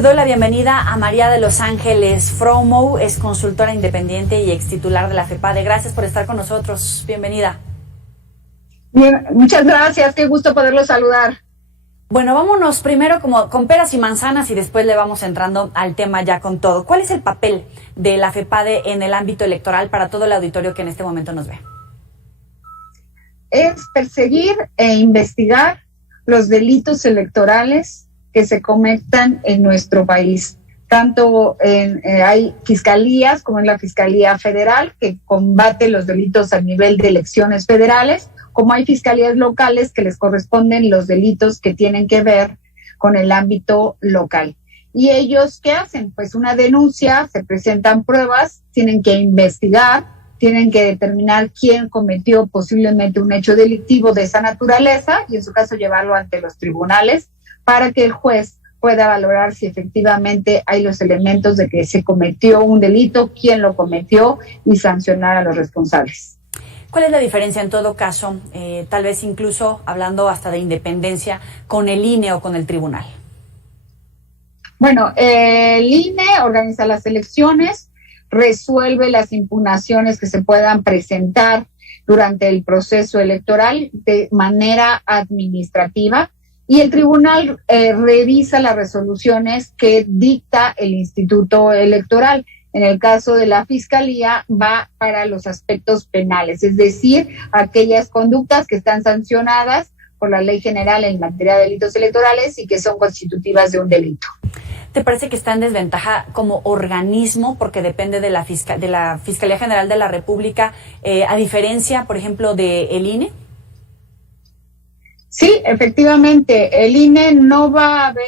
le doy la bienvenida a María de Los Ángeles Fromo, es consultora independiente y extitular de la FEPADE. Gracias por estar con nosotros. Bienvenida. Bien, muchas gracias. Qué gusto poderlos saludar. Bueno, vámonos primero como con peras y manzanas y después le vamos entrando al tema ya con todo. ¿Cuál es el papel de la FEPADE en el ámbito electoral para todo el auditorio que en este momento nos ve? Es perseguir e investigar los delitos electorales que se cometan en nuestro país. Tanto hay fiscalías, como en la Fiscalía Federal, que combate los delitos a nivel de elecciones federales, como hay fiscalías locales que les corresponden los delitos que tienen que ver con el ámbito local. ¿Y ellos qué hacen? Pues una denuncia, se presentan pruebas, tienen que investigar, tienen que determinar quién cometió posiblemente un hecho delictivo de esa naturaleza y en su caso llevarlo ante los tribunales para que el juez pueda valorar si efectivamente hay los elementos de que se cometió un delito, quién lo cometió y sancionar a los responsables. ¿Cuál es la diferencia en todo caso, tal vez incluso hablando hasta de independencia, con el INE o con el tribunal? Bueno, el INE organiza las elecciones, resuelve las impugnaciones que se puedan presentar durante el proceso electoral de manera administrativa y el tribunal revisa las resoluciones que dicta el Instituto Electoral. En el caso de la Fiscalía va para los aspectos penales, es decir, aquellas conductas que están sancionadas por la Ley General en materia de delitos electorales y que son constitutivas de un delito. ¿Te parece que está en desventaja como organismo porque depende de la Fiscalía General de la República, a diferencia, por ejemplo, del INE? Sí, efectivamente, el INE no va a ver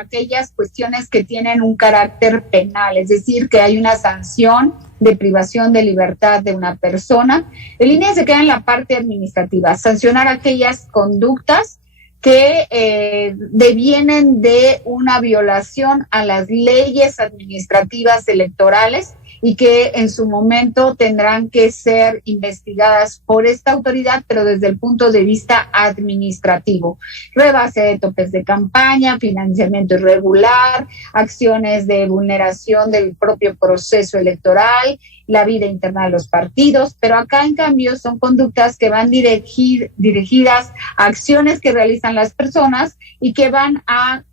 aquellas cuestiones que tienen un carácter penal, es decir, que hay una sanción de privación de libertad de una persona. El INE se queda en la parte administrativa, sancionar aquellas conductas que devienen de una violación a las leyes administrativas electorales y que en su momento tendrán que ser investigadas por esta autoridad, pero desde el punto de vista administrativo. Rebase de topes de campaña, financiamiento irregular, acciones de vulneración del propio proceso electoral, la vida interna de los partidos, pero acá en cambio son conductas que van dirigidas a acciones que realizan las personas y que van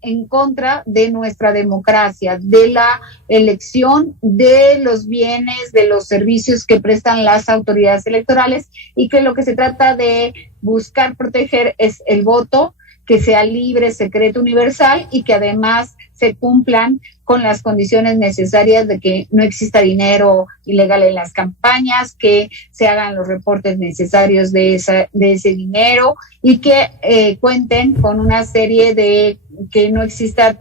en contra de nuestra democracia, de la elección de los bienes, de los servicios que prestan las autoridades electorales y que lo que se trata de buscar proteger es el voto, que sea libre, secreto, universal y que además se cumplan con las condiciones necesarias de que no exista dinero ilegal en las campañas, que se hagan los reportes necesarios de ese dinero y que cuenten con una serie de que no exista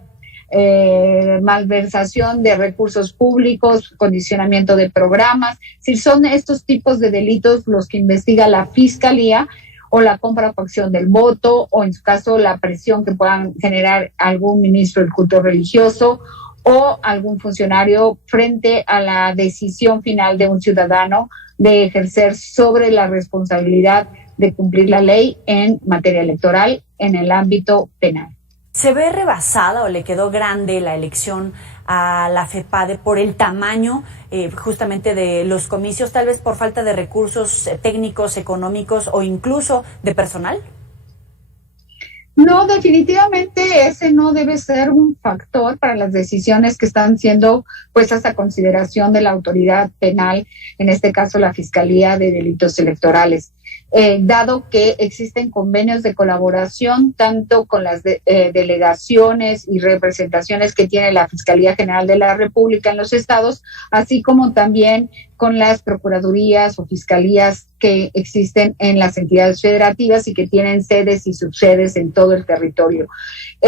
malversación de recursos públicos, condicionamiento de programas. Si son estos tipos de delitos los que investiga la Fiscalía, o la compra o coacción del voto, o en su caso la presión que puedan generar algún ministro del culto religioso o algún funcionario frente a la decisión final de un ciudadano de ejercer sobre la responsabilidad de cumplir la ley en materia electoral en el ámbito penal. ¿Se ve rebasada o le quedó grande la elección a la FEPADE por el tamaño justamente de los comicios, tal vez por falta de recursos técnicos, económicos o incluso de personal? No, definitivamente ese no debe ser un factor para las decisiones que están siendo puestas a consideración de la autoridad penal, en este caso la Fiscalía de Delitos Electorales. Dado que existen convenios de colaboración tanto con las delegaciones y representaciones que tiene la Fiscalía General de la República en los estados, así como también con las procuradurías o fiscalías que existen en las entidades federativas y que tienen sedes y subsedes en todo el territorio.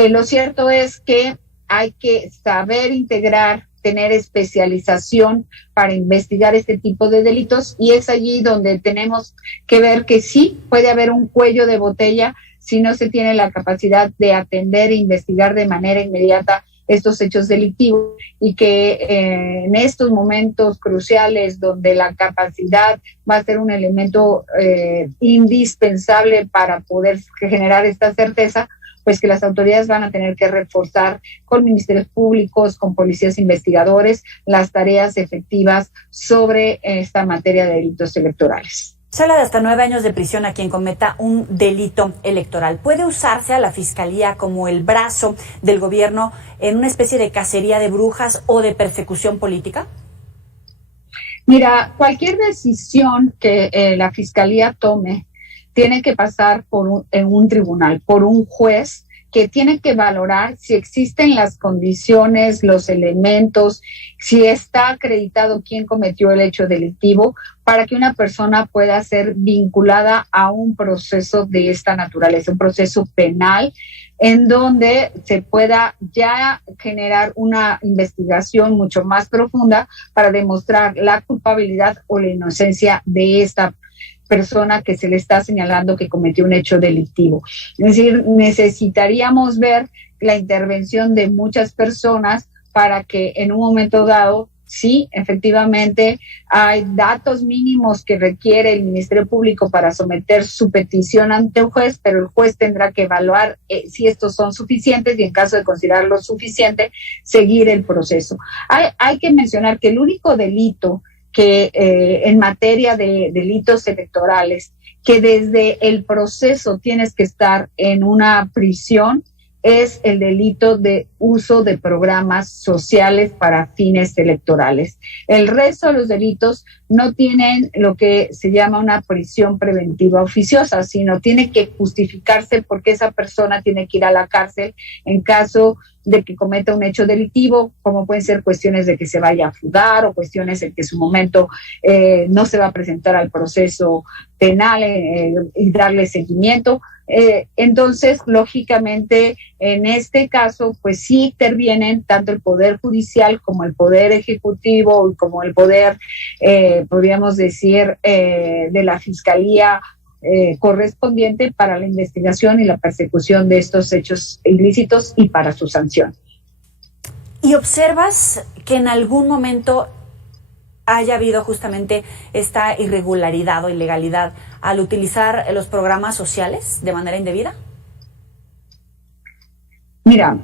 Lo cierto es que hay que saber integrar, tener especialización para investigar este tipo de delitos y es allí donde tenemos que ver que sí puede haber un cuello de botella si no se tiene la capacidad de atender e investigar de manera inmediata estos hechos delictivos y que en estos momentos cruciales donde la capacidad va a ser un elemento indispensable para poder generar esta certeza, pues que las autoridades van a tener que reforzar con ministerios públicos, con policías investigadores, las tareas efectivas sobre esta materia de delitos electorales. Se habla de hasta 9 años de prisión a quien cometa un delito electoral. ¿Puede usarse a la Fiscalía como el brazo del gobierno en una especie de cacería de brujas o de persecución política? Mira, cualquier decisión que la Fiscalía tome tiene que pasar en un tribunal, por un juez que tiene que valorar si existen las condiciones, los elementos, si está acreditado quién cometió el hecho delictivo para que una persona pueda ser vinculada a un proceso de esta naturaleza, un proceso penal en donde se pueda ya generar una investigación mucho más profunda para demostrar la culpabilidad o la inocencia de esta persona que se le está señalando que cometió un hecho delictivo. Es decir, necesitaríamos ver la intervención de muchas personas para que en un momento dado, sí, efectivamente, hay datos mínimos que requiere el Ministerio Público para someter su petición ante un juez, pero el juez tendrá que evaluar si estos son suficientes y en caso de considerarlo suficiente, seguir el proceso. Hay que mencionar que el único delito que en materia de delitos electorales, que desde el proceso tienes que estar en una prisión, es el delito de uso de programas sociales para fines electorales. El resto de los delitos no tienen lo que se llama una prisión preventiva oficiosa, sino tiene que justificarse porque esa persona tiene que ir a la cárcel en caso de que cometa un hecho delictivo, como pueden ser cuestiones de que se vaya a fugar o cuestiones en que en su momento no se va a presentar al proceso penal y darle seguimiento. Entonces, lógicamente, en este caso, pues sí intervienen tanto el Poder Judicial como el Poder Ejecutivo y como el Poder, podríamos decir, de la Fiscalía correspondiente para la investigación y la persecución de estos hechos ilícitos y para su sanción. ¿Y observas que en algún momento haya habido justamente esta irregularidad o ilegalidad al utilizar los programas sociales de manera indebida? Mira,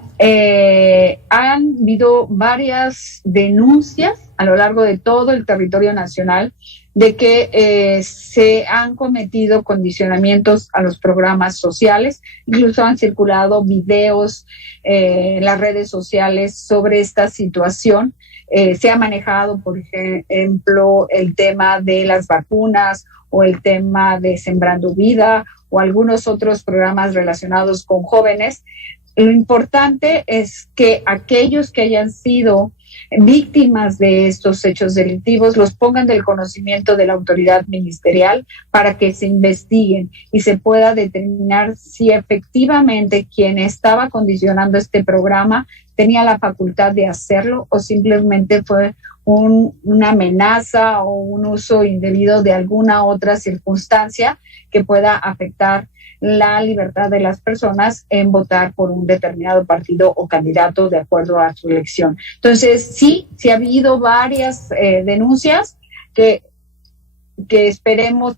han habido varias denuncias a lo largo de todo el territorio nacional de que se han cometido condicionamientos a los programas sociales, incluso han circulado videos en las redes sociales sobre esta situación. Se ha manejado, por ejemplo, el tema de las vacunas o el tema de Sembrando Vida o algunos otros programas relacionados con jóvenes. Lo importante es que aquellos que hayan sido víctimas de estos hechos delictivos los pongan del conocimiento de la autoridad ministerial para que se investiguen y se pueda determinar si efectivamente quien estaba condicionando este programa tenía la facultad de hacerlo o simplemente fue una amenaza o un uso indebido de alguna otra circunstancia que pueda afectar la libertad de las personas en votar por un determinado partido o candidato de acuerdo a su elección. Entonces, sí ha habido varias denuncias que esperemos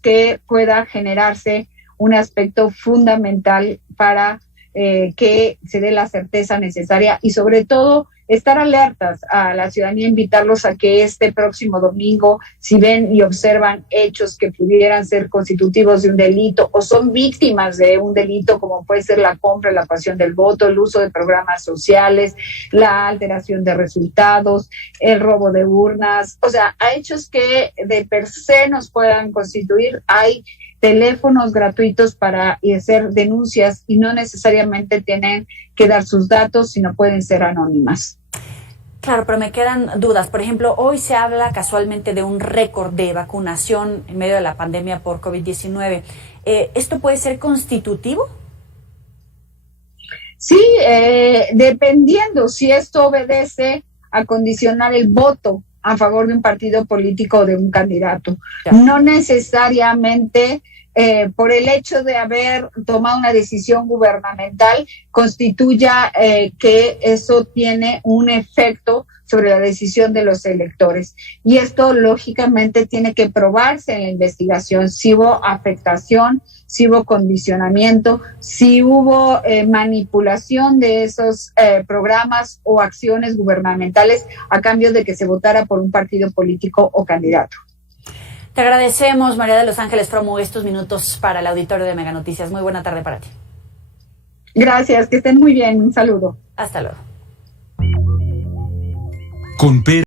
que pueda generarse un aspecto fundamental para que se dé la certeza necesaria y sobre todo estar alertas a la ciudadanía, invitarlos a que este próximo domingo, si ven y observan hechos que pudieran ser constitutivos de un delito o son víctimas de un delito, como puede ser la compra, la pasión del voto, el uso de programas sociales, la alteración de resultados, el robo de urnas, o sea, a hechos que de per se nos puedan constituir, hay teléfonos gratuitos para hacer denuncias y no necesariamente tienen que dar sus datos, sino pueden ser anónimas. Claro, pero me quedan dudas. Por ejemplo, hoy se habla casualmente de un récord de vacunación en medio de la pandemia por COVID-19. ¿Esto puede ser constitutivo? Sí, dependiendo si esto obedece a condicionar el voto a favor de un partido político o de un candidato. Ya. No necesariamente por el hecho de haber tomado una decisión gubernamental constituya que eso tiene un efecto sobre la decisión de los electores. Y esto, lógicamente, tiene que probarse en la investigación si hubo afectación, si hubo condicionamiento, si hubo manipulación de esos programas o acciones gubernamentales a cambio de que se votara por un partido político o candidato. Te agradecemos, María de Los Ángeles Fromo, estos minutos para el auditorio de Mega Noticias. Muy buena tarde para ti. Gracias, que estén muy bien. Un saludo. Hasta luego.